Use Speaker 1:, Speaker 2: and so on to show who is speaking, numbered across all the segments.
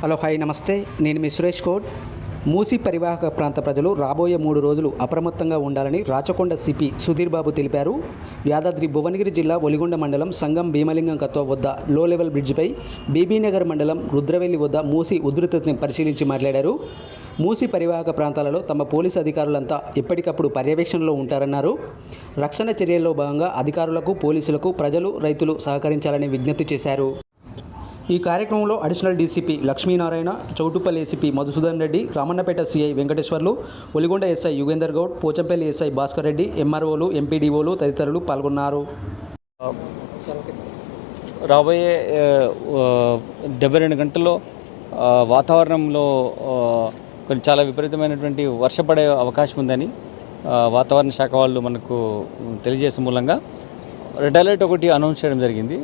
Speaker 1: Hello hi నమస్తే. నేను మీ Suresh coat. Musi పరివాహక ప్రాంత ప్రజలు రాబోయే మూడు రోజులు అప్రమత్తంగా ఉండాలని రాచకొండ సిపి సుధీర్ బాబు తెలిపారు. యాదాద్రి భువనగిరి జిల్లా ఒలిగొండ మండలం సంగం భీమలింగం కత్వ వద్ద లో లెవెల్ బ్రిడ్జిపై బీబీనగర్ మండలం రుద్రవెల్లి వద్ద మూసీ ఉధృతని పరిశీలించి మాట్లాడారు. మూసీ పరివాహక ప్రాంతాలలో తమ పోలీసు అధికారులంతా ఎప్పటికప్పుడు పర్యవేక్షణలో ఉంటారన్నారు. రక్షణ చర్యల్లో భాగంగా అధికారులకు పోలీసులకు ప్రజలు రైతులు సహకరించాలని విజ్ఞప్తి చేశారు. ఈ కార్యక్రమంలో additional DCP Lakshminarayana Choutuppal ACP Madhusudan Reddy Ramannapet CI Venkateswarlu Oligonda SI Yugender Goud Pochampally SI Bhaskar Reddy ఎంఆర్ఓలు ఎంపీడీఓలు తదితరులు పాల్గొన్నారు.
Speaker 2: రాబోయే డెబ్బై రెండు గంటల్లో వాతావరణంలో కొన్ని చాలా విపరీతమైనటువంటి వర్షపడే అవకాశం ఉందని వాతావరణ శాఖ వాళ్ళు మనకు తెలియజేసే మూలంగా రెడ్ అలర్ట్ ఒకటి అనౌన్స్ చేయడం జరిగింది.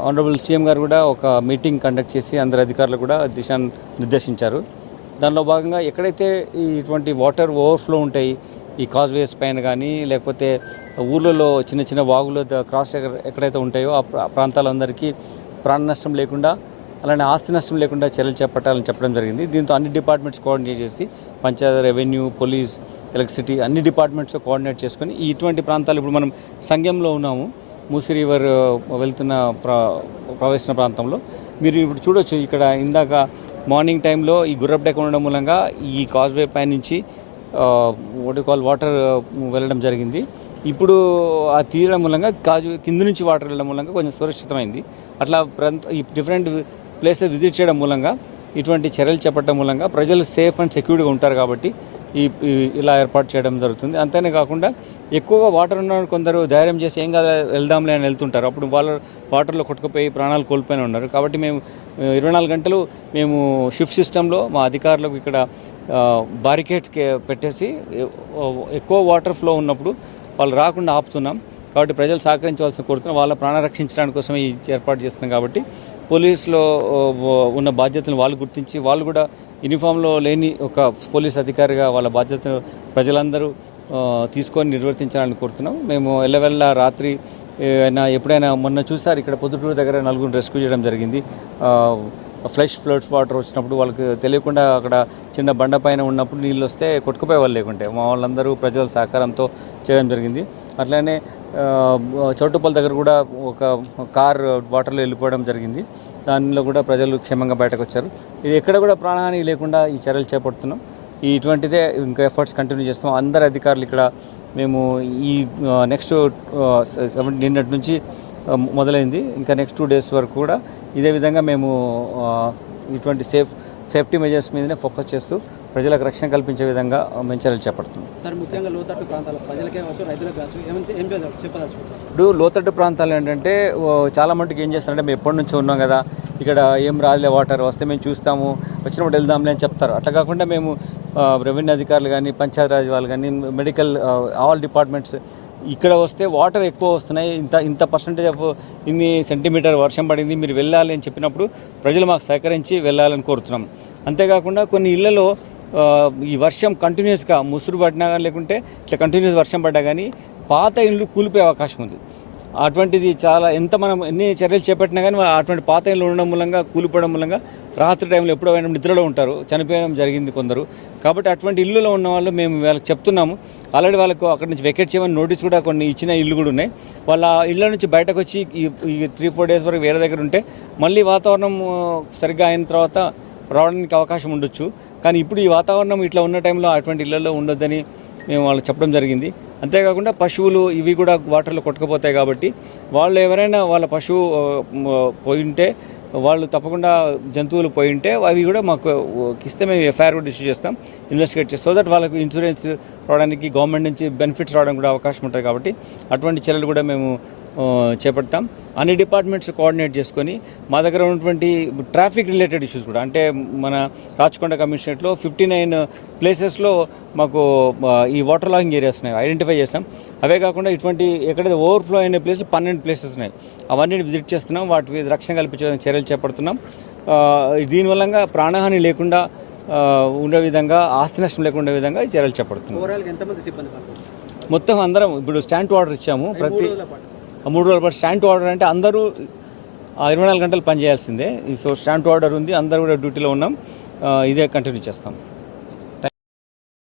Speaker 2: ఆనరబుల్ సీఎం గారు కూడా ఒక మీటింగ్ కండక్ట్ చేసి అందరు అధికారులు కూడా దిశ నిర్దేశించారు. దానిలో భాగంగా ఎక్కడైతే ఈ ఇటువంటి వాటర్ ఓవర్ఫ్లో ఉంటాయి ఈ కాజ్వేస్ పైన కానీ లేకపోతే ఊర్లలో చిన్న చిన్న వాగులు క్రాస్ ఎక్కడైతే ఉంటాయో ఆ ప్రా- ప్రాంతాలందరికీ ప్రాణ నష్టం లేకుండా అలానే ఆస్తి నష్టం లేకుండా చర్యలు చేపట్టాలని చెప్పడం జరిగింది. దీంతో అన్ని డిపార్ట్మెంట్స్ కోఆర్డినేట్ చేసి పంచాయతీ రెవెన్యూ పోలీస్ ఎలక్ట్రిసిటీ అన్ని డిపార్ట్మెంట్స్ కోఆర్డినేట్ చేసుకొని ఈ ఇటువంటి ప్రాంతాలు ఇప్పుడు మనం సంఘంలో ఉన్నాము. మూసి రివర్ వెళ్తున్న ప్ర ప్రవేశన ప్రాంతంలో. మీరు ఇప్పుడు చూడొచ్చు ఇక్కడ ఇందాక మార్నింగ్ టైంలో ఈ గుర్రపడేక ఉండడం మూలంగా ఈ కాజ్వే పై నుంచి వాట్ కాల్ వాటర్ వెళ్ళడం జరిగింది. ఇప్పుడు ఆ తీరడం మూలంగా కాజు కింద నుంచి వాటర్ వెళ్ళడం మూలంగా కొంచెం సురక్షితమైంది. అట్లా ప్రాంత ఈ డిఫరెంట్ ప్లేసెస్ విజిట్ చేయడం మూలంగా ఇటువంటి చర్యలు చేపట్టడం మూలంగా ప్రజలు సేఫ్ అండ్ సెక్యూర్డ్గా ఉంటారు కాబట్టి ఈ ఇలా ఏర్పాటు చేయడం జరుగుతుంది. అంతేనే కాకుండా ఎక్కువగా వాటర్ ఉన్న కొందరు ధైర్యం చేసి ఏం కాదు వెళ్దాంలే అని వెళ్తుంటారు. అప్పుడు వాళ్ళ వాటర్లో కొట్టుకుపోయి ప్రాణాలు కోల్పోయిన ఉన్నారు. కాబట్టి మేము ఇరవై నాలుగు గంటలు మేము షిఫ్ట్ సిస్టంలో మా అధికారులకు ఇక్కడ బారికేడ్స్ పెట్టేసి ఎక్కువ వాటర్ ఫ్లో ఉన్నప్పుడు వాళ్ళు రాకుండా ఆపుతున్నాం. కాబట్టి ప్రజలు సహకరించవలసిన కోరుతున్నాం వాళ్ళ ప్రాణ రక్షించడానికి కోసం ఈ ఏర్పాటు చేస్తున్నాం కాబట్టి పోలీసులో ఉన్న బాధ్యతను వాళ్ళు గుర్తించి వాళ్ళు కూడా యూనిఫామ్లో లేని ఒక పోలీస్ అధికారిగా వాళ్ళ బాధ్యతను ప్రజలందరూ తీసుకొని నిర్వర్తించాలని కోరుతున్నాం. మేము ఎల్లవెల్ల రాత్రి అయినా ఎప్పుడైనా మొన్న చూసారు ఇక్కడ పొద్దుటూరు దగ్గర నలుగురు రెస్క్యూ చేయడం జరిగింది. ఫ్లష్ ఫ్లడ్స్ వాటర్ వచ్చినప్పుడు వాళ్ళకి తెలియకుండా అక్కడ చిన్న బండ పైన ఉన్నప్పుడు నీళ్ళు వస్తే కొట్టుకుపోయే వాళ్ళు లేకుంటే. మా వాళ్ళందరూ ప్రజల సహకారంతో చేయడం జరిగింది. అట్లానే ఆ, చౌటుపల్లి దగ్గర కూడా ఒక కార్ వాటర్లో వెళ్ళిపోవడం జరిగింది. దానిలో కూడా ప్రజలు క్షేమంగా బయటకు వచ్చారు. ఇది ఎక్కడ కూడా ప్రాణహాని లేకుండా ఈ చర్యలు చేపడుతున్నాం. ఇటువంటిదే ఇంకా ఎఫర్ట్స్ కంటిన్యూ చేస్తాం అందరు అధికారులు ఇక్కడ మేము ఈ నెక్స్ట్ సెవెన్ నిన్నటి నుంచి మొదలైంది. ఇంకా నెక్స్ట్ టూ డేస్ వరకు కూడా ఇదే విధంగా మేము ఇటువంటి సేఫ్ సేఫ్టీ మెజర్స్ మీదనే ఫోకస్ చేస్తూ ప్రజలకు రక్షణ కల్పించే విధంగా మేము చర్యలు చేపడుతున్నాం
Speaker 1: సార్ ముఖ్యంగా లోతట్టు ప్రాంతాల ప్రజలకే రైతులకు
Speaker 2: ఇప్పుడు లోతట్టు ప్రాంతాలు ఏంటంటే చాలా మటుకు ఏం చేస్తారంటే మేము ఎప్పటి నుంచో ఉన్నాం కదా ఇక్కడ ఏం రాదులే వాటర్ వస్తే మేము చూస్తాము వచ్చినప్పుడు వెళ్దాంలే అని చెప్తారు. అట్లా కాకుండా మేము రెవెన్యూ అధికారులు కానీ పంచాయతీరాజ్ వాళ్ళు కానీ మెడికల్ ఆల్ డిపార్ట్మెంట్స్ ఇక్కడ వస్తే వాటర్ ఎక్కువ వస్తున్నాయి. ఇంత ఇంత పర్సంటేజ్ ఆఫ్ ఇన్ని సెంటీమీటర్ వర్షం పడింది మీరు వెళ్ళాలి అని చెప్పినప్పుడు ప్రజలు మాకు సహకరించి వెళ్ళాలని కోరుతున్నాం. అంతేకాకుండా కొన్ని ఇళ్ళలో ఈ వర్షం కంటిన్యూస్గా ముసురు పడినా కానీ లేకుంటే ఇట్లా కంటిన్యూస్ వర్షం పడ్డా కానీ పాత ఇళ్ళు కూలిపోయే అవకాశం ఉంది. అటువంటిది చాలా ఎంత మనం ఎన్ని చర్యలు చేపట్టినా కానీ అటువంటి పాత ఉండడం మూలంగా కూలిపోవడం మూలంగా రాత్రి టైంలో ఎప్పుడో అయినా నిద్రలో ఉంటారు. చనిపోయడం జరిగింది కొందరు. కాబట్టి అటువంటి ఇల్లులో ఉన్న వాళ్ళు మేము వాళ్ళకి చెప్తున్నాము. ఆల్రెడీ వాళ్ళకు అక్కడి నుంచి వెకెట్ చేయమని నోటీస్ కూడా కొన్ని ఇచ్చిన ఇల్లు కూడా ఉన్నాయి. వాళ్ళ ఇళ్ళ నుంచి బయటకు వచ్చి ఈ త్రీ ఫోర్ డేస్ వరకు వేరే దగ్గర ఉంటే మళ్ళీ వాతావరణం సరిగ్గా అయిన తర్వాత రావడానికి అవకాశం ఉండొచ్చు. కానీ ఇప్పుడు ఈ వాతావరణం ఇట్లా ఉన్న టైంలో అటువంటి ఇళ్ళలో ఉండొద్దని మేము వాళ్ళు చెప్పడం జరిగింది. అంతేకాకుండా పశువులు ఇవి కూడా వాటర్లో కొట్టుకుపోతాయి కాబట్టి వాళ్ళు ఎవరైనా వాళ్ళ పశువు పోయింటే వాళ్ళు తప్పకుండా జంతువులు పోయింటే అవి కూడా మాకు ఇస్తే మేము ఎఫ్ఐఆర్ కూడా ఇష్యూ చేస్తాం ఇన్వెస్టిగేట్ చేస్తాం. సో దట్ వాళ్ళకు ఇన్సూరెన్స్ రావడానికి గవర్నమెంట్ నుంచి బెనిఫిట్స్ రావడానికి కూడా అవకాశం ఉంటుంది కాబట్టి అటువంటి చర్యలు కూడా మేము చేపడతాం. అన్ని డిపార్ట్మెంట్స్ కోఆర్డినేట్ చేసుకొని మా దగ్గర ఉన్నటువంటి ట్రాఫిక్ రిలేటెడ్ ఇష్యూస్ కూడా అంటే మన రాచకొండ కమిషనరేట్లో ఫిఫ్టీ నైన్ ప్లేసెస్లో మాకు ఈ వాటర్ లాగింగ్ ఏరియాస్ ఉన్నాయి. ఐడెంటిఫై చేస్తాం అవే కాకుండా ఇటువంటి ఎక్కడైతే ఓవర్ఫ్లో అయిన ప్లేస్ పన్నెండు ప్లేసెస్ ఉన్నాయి. అవన్నీ విజిట్ చేస్తున్నాం. వాటి మీద రక్షణ కల్పించే విధంగా చర్యలు చేపడుతున్నాం. దీనివల్ల ప్రాణహాని లేకుండా ఉండే విధంగా ఆస్తి నష్టం లేకుండా విధంగా ఈ చర్యలు చేపడుతున్నాం. మొత్తం అందరం ఇప్పుడు స్టాండ్ ఆర్డర్ ఇచ్చాము. ప్రతి మూడు రోజుల పాటు స్టాండ్ ఆర్డర్ అంటే అందరూ ఆ ఇరవై నాలుగు గంటలు పనిచేయాల్సిందే. సో స్టాండ్ ఆర్డర్ ఉంది అందరూ కూడా డ్యూటీలో ఉన్నాం. ఇదే కంటిన్యూ చేస్తాం.